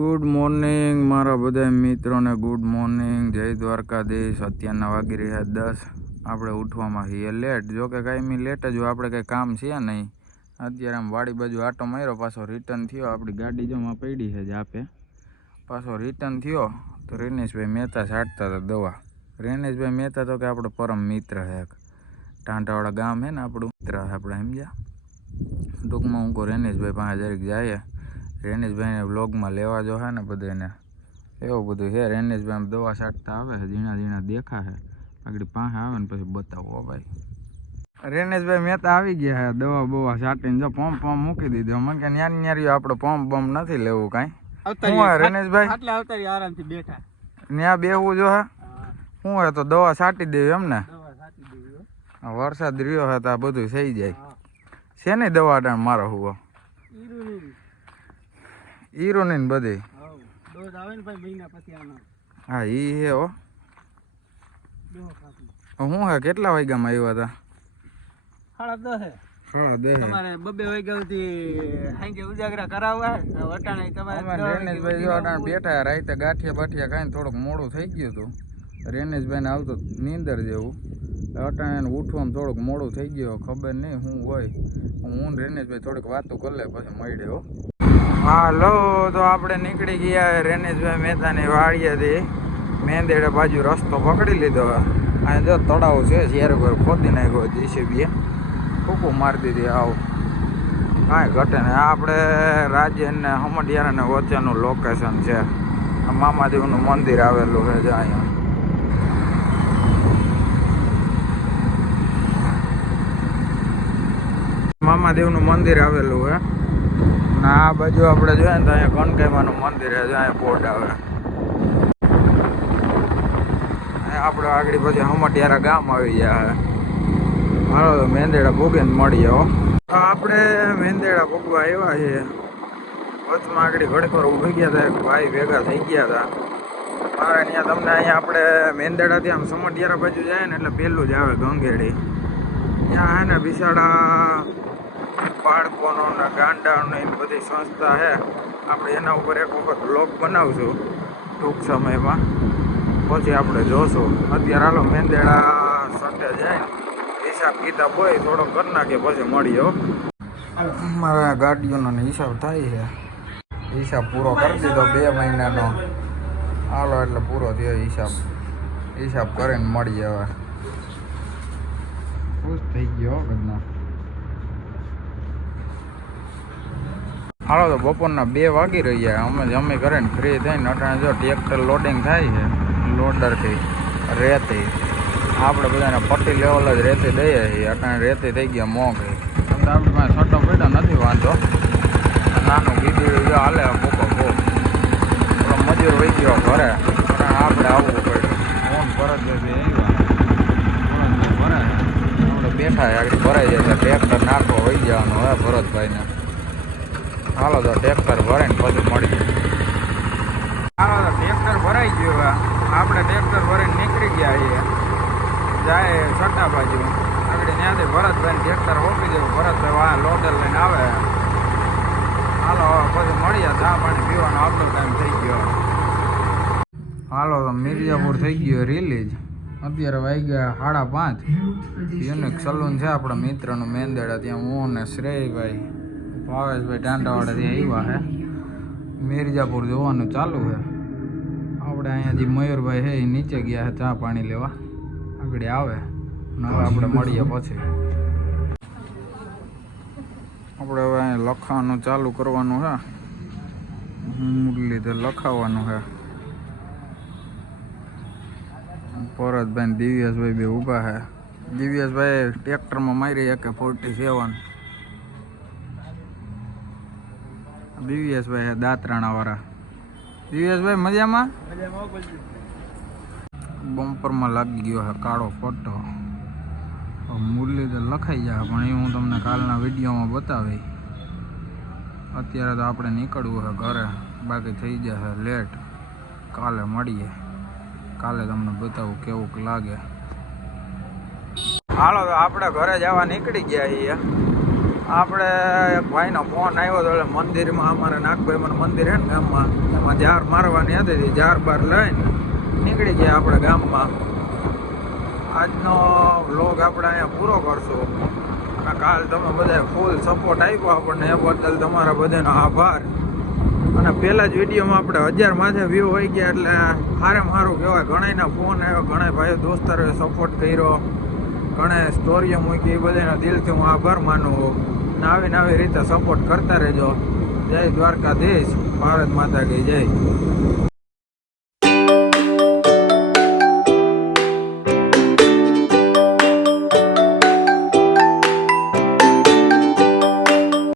Good morning મારા બધા મિત્રોને ગુડ મોર્નિંગ જય દ્વારકાધીશ. અત્યારના વાગી રહ્યા દસ. આપણે ઉઠવામાં છીએ લેટ જો કે કાંઈ લેટ જ હોય, આપણે કંઈ કામ છે નહીં. અત્યારે આમ વાડી બાજુ આટો માર્યો, પાછો રિટર્ન થયો. આપણી ગાડી જોમાં પડી છે જ આપે. પાછો રિટર્ન થયો. તો રેનેશભાઈ મહેતા છાંટતા હતા દવા. રેનેશભાઈ મહેતા તો કે આપણો પરમ મિત્ર છે એક. ટાંટાવાળા ગામ છે ને આપણું. મિત્ર છે આપણે, સમજ્યા? ટૂંકમાં હું કહું, રેનેશભાઈ પાસે જરીક જાય રેનેશભાઈને બ્લોગમાં લેવા જો હે ને બધાને એવું બધું છે. રેનેશભાઈ આમ દવા છાંટતા આવે છે ઝીણા ઝીણા દેખા છે. આગળ પાસે આવે ને પછી બતાવો ભાઈ. રેનેશભાઈ મહેતા આવી ગયા હે દવા બવા છાંટીને જો પંપ પંપ મૂકી દીધો. મને કે ન્યારી ન્યારી આપણે પંપ બમ્પ નથી લેવું કાંઈ. હું રનેશભાઈ? આટલા અવતારી આરામથી બેઠા. ત્યાં બેહવું જો હે? હું. હોય તો દવા છાંટી દેવી એમ ને હો. વરસાદ રહ્યો હતા તો આ બધું થઈ જાય. હા. શેની દવા મારો હુવો. ઈરોની ને બધી આવે ને ભાઈ મહિના પછી આનો. હા ઈ હે હો. હું હા કેટલા વાગ્યામાં આવ્યા હતા સાડા દસે. સાડા દે તમારે બબે વાગ્યા સુધી સાંજે ઉજાગરા કરાવવા અટાણે તમારે અમારે દસ વાગે રેનેશભાઈ જો બેઠા રાતે ગાંઠિયા બાઠિયા ખાઈને થોડુંક મોડું થઈ ગયું હતું. રેનેશભાઈને આવતો નીંદર જેવું. અટાણે ઉઠવામાં થોડુંક મોડું થઈ ગયું ખબર નહીં શું હોય. હું રેનેશભાઈ થોડીક વાતો કરી લે પછી મળે હો. હાલો, તો આપણે નીકળી ગયા રેનેશભાઈ મહેતાની વાડીએથી. મેંદેડા બાજુ રસ્તો પકડી લીધો અને જો તળાવ છે, શેર કોઈ ખોદી નાખ્યો જીસીબીએ. ફૂકું મારી દીધી, આવું. કાંઈ ઘટે નહીં. આપણે રાજ્યને ને ને વચ્ચેનું લોકેશન છે. મામાદેવનું મંદિર આવેલું છે અહીંયા. મામાદેવનું મંદિર આવેલું છે ને, આ બાજુ આપણે જોઈએ ને તો અહીંયા કનકાઈમાનું મંદિર છે અહીંયા બોર્ડ આવે. આપણે આગળ પછી હમટિયારા ગામ આવી છે. હાલો તો મેંદેડા ભોગે મળી જાઓ આપણે મેંદેડા ભોગવા આવ્યા છીએ. વચમાં આગળ ઘડખર ઊભી ગયા હતા ભાઈ ભેગા થઈ ગયા હતા. મારે અહીંયા તમને અહીંયા આપણે મેંદેડાથી આમ સમટિયારા બાજુ જાય ને એટલે પહેલું જ આવે ગંગેડી. ત્યાં હે ને બિસાડા બાળકોનો ને ગાંડાનો એની બધી સંસ્થા છે. આપણે એના ઉપર એક વખત બ્લોગ બનાવશું ટૂંક સમયમાં. પછી આપણે જોશું. અત્યારે હાલો મેંદેડા સાથે જાય હિસાબ કિતાબ હોય થોડો કરી નાખે પછી મળીએ મારા ગાડીઓનો હિસાબ થાય છે. હિસાબ પૂરો કરી દીધો બે મહિનાનો. હાલો, એટલે પૂરો થયો હિસાબ. હિસાબ કરીને મળીએ હવે. ખુશ થઈ ગયો બધા હાલો તો બપોરના બે વાગી રહ્યા અમે જમી કરીને ફ્રી થઈને અટાણે જો ટ્રેક્ટર લોડિંગ થાય છે, લોડરથી, રેતી. આપણે બધાને પટ્ટી લેવલ જ રેતી દઈએ છીએ. અટાણે રેતી થઈ ગયા મોંઘી તમને આપણી પાસે છટો પડ્યો નથી, વાંધો. નાનું કીધું જો હાલે ભૂ પેલો મજૂર વહી ગયો ઘરે. આપણે આવવું પડ્યું. ફોન આવ્યા ભરે. આપણે બેઠા આગળ ભરાઈ જાય ટ્રેક્ટર નાખો, વહી જવાનું હવે ભરતભાઈને. હાલો તો ટ્રેક્ટર ભરાઈને બધું મળી હાલો તો ટ્રેક્ટર ભરાઈ ગયું હવે. આપણે ટ્રેક્ટર ભરીને નીકળી ગયા છીએ. જાય સટ્ટા બાજુ. આગળ ત્યાંથી ભરતભાઈ ટ્રેક્ટર ઓપી દેવું. ભરતભાઈ વાહ લોડર લઈને આવે. હાલો પછી મળીએ ચા, પાણી, પીવાનો આપણો ટાઈમ થઈ ગયો. હાલો તો મિર્જાપુર થઈ ગયો રિલીઝ અત્યારે વાગ્યા સાડા પાંચ. યુનિક સલૂન છે, આપણા મિત્રનું મેંદેડા. ત્યાં હું ને શ્રેયભાઈ ભાવેશભાઈ ટાંડાવાડાથી આવ્યા હે મિર્જાપુર જોવાનું ચાલુ છે. આપણે અહીંયા જે મયુરભાઈ હે એ નીચે ગયા છે ચા પાણી લેવા. આગળ આવે આપણે મળીએ પછી. આપણે હવે અહીંયા લખવાનું ચાલુ કરવાનું છે. લીધે લખાવાનું છે. પરતભાઈ દિવ્યાસભાઈ બે ઊભા હે દિવ્યાસભાઈ ટ્રેક્ટરમાં મારી એક ફોર્ટી સેવન. દિવ્યેશભાઈ છે દાંતરાણા વાળા દિવ્યેશભાઈ મજામાં. બમ્પરમાં લાગી ગયો છે કાળો ફોટો. મુરલી તો લખાઈ જાય પણ એ હું તમને કાલના વિડીયોમાં બતાવી અત્યારે તો આપણે નીકળવું છે ઘરે બાકી થઈ જશે લેટ. કાલે મળીએ. કાલે તમને બતાવું કેવુંક લાગે. હાલો તો આપણે ઘરે જવા નીકળી ગયા છીએ. આપણે ભાઈનો ફોન આવ્યો હતો એટલે મંદિરમાં અમારે નાગભાઈમાં મંદિર હે ને ગામમાં, એમાં ઝાર મારવાની હતી ઝાર બાર લઈને નીકળી ગયા આપણે ગામમાં. આજનો વ્લોગ આપણે અહીંયા પૂરો કરશું. અને કાલ તમે બધા ફૂલ સપોર્ટ આપ્યો આપણને, એ બદલ તમારા બધાનો આભાર. અને પહેલા જ વિડીયોમાં આપણે હજાર માથે વ્યૂ હોય ગયા એટલે હારે સારું કહેવાય. ઘણાના ફોન આવ્યો ઘણા ભાઈઓ દોસ્તારોએ સપોર્ટ કર્યો. ઘણા સ્ટોરીઓ મૂકી એ બધાના દિલથી હું આભાર માનું અને આવી આવી રીતે સપોર્ટ કરતા રહેજો. જય દ્વારકાધીશ. ભારત માતા કી જય.